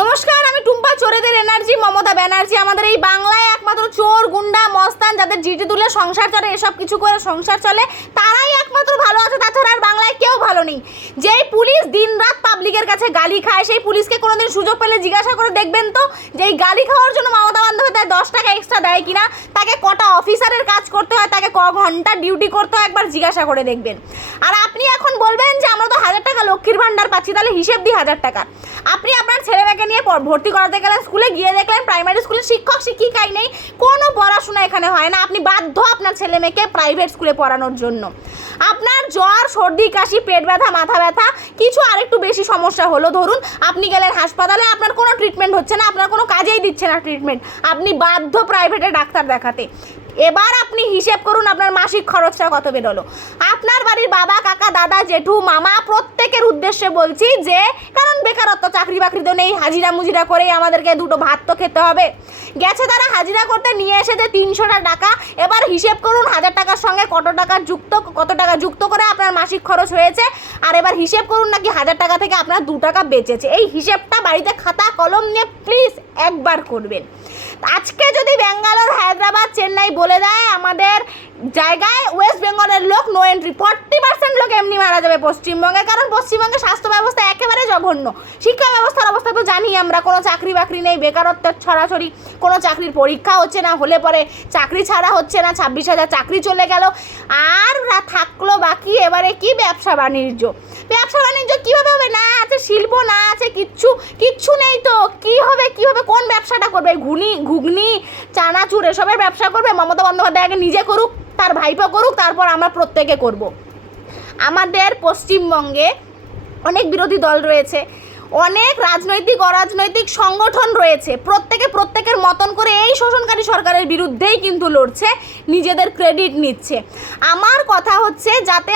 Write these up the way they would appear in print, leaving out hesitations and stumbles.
নমস্কার, আমি টুম্পা। চোরেদের এনার্জি মমতা ব্যানার্জি আমাদের এই বাংলায় একমাত্র চোর, গুন্ডা, মস্তান যাদের জিটি তুলে সংসার চলে, এসব কিছু করে সংসার চলে, তারাই একমাত্র ভালো আছে। তাছাড়া আর বাংলায় কেউ ভালো নেই। যেই পুলিশ দিনরাত পাবলিকের কাছে গালি খায়, সেই পুলিশকে কোনোদিন সুযোগ পেলে জিজ্ঞাসা করে দেখবেন তো যে এই গালি খাওয়ার জন্য মমতা বন্দ্যোপাধ্যায় 10 টাকা এক্সট্রা দেয় কিনা, তাকে কটা অফিসারের কাজ করতে হয়, তাকে ক ঘন্টা ডিউটি করতে হয়, একবার জিজ্ঞাসা করে দেখবেন। আর আপনি এখন বলবেন যে আমরা তো 1000 টাকা লক্ষ্মীর ভাণ্ডার পাচ্ছি, তাহলে হিসেব দিই 1000 টাকা। আপনি আপনার ছেলেমেয়েকে নিয়ে ভর্তি করাতে গেলেন স্কুলে, গিয়ে দেখলেন প্রাইমারি স্কুলে শিক্ষক শিক্ষিকাই নেই, কোনো পড়াশোনা এখানে হয় না। আপনি বাধ্য আপনার ছেলেমেয়েকে প্রাইভেট স্কুলে পড়ানোর জন্য। আপনার জ্বর, সর্দি, কাশি, পেট ব্যথা, মাথা ব্যথা, কিছু আরেকটু বেশি সমস্যা হলো, ধরুন আপনি গেলেন হাসপাতালে, আপনার কোনো ট্রিটমেন্ট হচ্ছে না, আপনার কোনো কাজেই দিচ্ছে না ট্রিটমেন্ট, আপনি বাধ্য প্রাইভেটে ডাক্তার দেখাতে। এবার আপনি হিসেব করুন আপনার মাসিক খরচটা কত বেরোলো। আপনার বাড়ির বাবা, কাকা, দাদা, জেঠু, মামা প্রত্যেকের উদ্দেশ্যে বলছি যে, কারণ বেকারত্ব, চাকরি বাকরি তো নেই, হাজিরা মুজিরা করেই আমাদেরকে দুটো ভাত তো খেতে হবে। গেছে তারা হাজিরা করতে, নিয়ে এসেছে 300 টাকা। এবার হিসেব করুন 1000 টাকার সঙ্গে কত টাকা যুক্ত করে আপনার মাসিক খরচ হয়েছে। আর এবার হিসেব করুন নাকি 1000 টাকা থেকে আপনার 2 টাকা বেঁচেছে। এই হিসেবটা বাড়িতে খাতা কলম নিয়ে প্লিজ একবার করবেন। আজকে যদি ব্যাঙ্গালোর, হায়দ্রাবাদ, চেন্নাই বলে দেয় আমাদের জায়গায় ওয়েস্ট বেঙ্গলের লোক নো এন্ট্রি, 40% লোক এমনি মারা যাবে পশ্চিমবঙ্গে। কারণ পশ্চিমবঙ্গের স্বাস্থ্য ব্যবস্থা একেবারে জঘন্য, শিক্ষা ব্যবস্থার অবস্থা তো জানি আমরা, কোনো চাকরি বাকরি নেই, বেকারত্বের ছড়াছড়ি, কোনো চাকরির পরীক্ষা হচ্ছে না, হলে পরে চাকরি ছাড়া হচ্ছে না, 26,000 চাকরি চলে গেল। আর থাকলো বাকি এবারে কি ব্যবসা বাণিজ্য। ব্যবসা বাণিজ্য কীভাবে হবে? না আছে শিল্প, না আছে কিচ্ছু নেই তো কীভাবে কোন ব্যবসাটা করবে? ঘুগনি, চানাচুর এসবের ব্যবসা করবে? মমতা বন্দ্যোপাধ্যায় আগে নিজে করুক, তার ভাইপো করুক, তারপর আমরা প্রত্যেকে করব। আমাদের পশ্চিমবঙ্গে অনেক বিরোধী দল রয়েছে, অনেক রাজনৈতিক অরাজনৈতিক সংগঠন রয়েছে, প্রত্যেকের মতন করে এই শোষণকারী সরকারের বিরুদ্ধেই কিন্তু লড়ছে, নিজেদের ক্রেডিট নিচ্ছে। আমার কথা হচ্ছে যাতে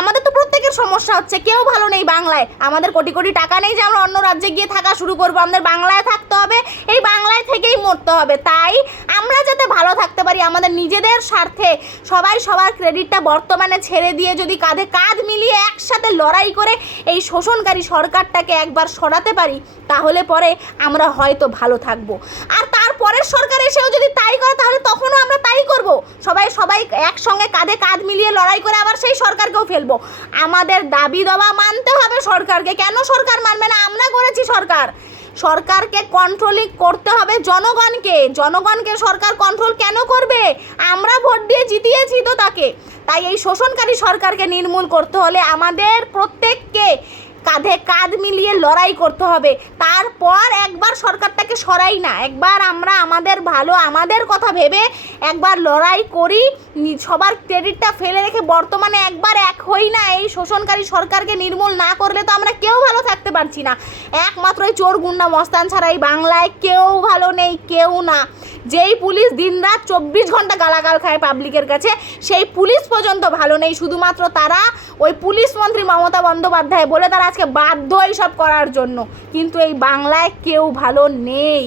আমাদের তো প্রত্যেকের সমস্যা হচ্ছে, কেউ ভালো নেই বাংলায়। আমাদের কোটি কোটি টাকা নেই যে আমরা অন্য রাজ্যে গিয়ে থাকা শুরু করবো, আমাদের বাংলায় থাকতে হবে, এই বাংলায় থেকেই মরতে হবে। তাই আমরা যাতে ভালো থাকতে পারি, আমাদের নিজেদের স্বার্থে সবাই সবার ক্রেডিটটা বর্তমানে ছেড়ে দিয়ে যদি কাঁধে কাঁধ মিলিয়ে একসাথে লড়াই করে এই শোষণকারী সরকারটাকে একবার সরাতে পারি, তাহলে পরে আমরা হয়তো ভালো থাকবো। আর তারপরের সরকার এসেও যদি তাই করে, তাহলে তখনও আমরা তাই করব। সবাই একসঙ্গে কাঁধে কাঁধ মিলিয়ে লড়াই করে আবার সেই সরকারকেও ফেলবো। আমাদের দাবি দাবা মানতে হবে সরকারকে। কেন সরকার মানবে না? আমরা করেছি সরকারকে কন্ট্রোলিং করতে হবে জনগণকে সরকার কন্ট্রোল কেন করবে? আমরা ভোট দিয়ে জিতিয়েছি তো তাকে। তাই এই শোষণকারী সরকারকে নির্মূল করতে হলে আমাদের প্রত্যেককে কাঁধে কাঁধ মিলিয়ে লড়াই করতে হবে। তারপর একবার সরকারটাকে সরাই না, একবার আমরা আমাদের কথা ভেবে একবার লড়াই করি, সবার ক্রেডিটটা ফেলে রেখে বর্তমানে একবার এক হই না। এই শোষণকারী সরকারকে নির্মূল না করলে তো আমরা কেউ ভালো থাকতে পারছি না। একমাত্র এই চোর, গুন্ডা, মস্তান ছাড়া এই বাংলায় কেউ ভালো নেই, কেউ না। যেই পুলিশ দিনরাত 24 ঘন্টা গালাগাল খায় পাবলিকের কাছে, সেই পুলিশ পর্যন্ত ভালো নেই। শুধুমাত্র তারা ওই পুলিশ মন্ত্রী মমতা বন্দ্যোপাধ্যায় বলে তারা আজকে বাধ্য এইসব করার জন্য, কিন্তু এই বাংলায় কেউ ভালো নেই।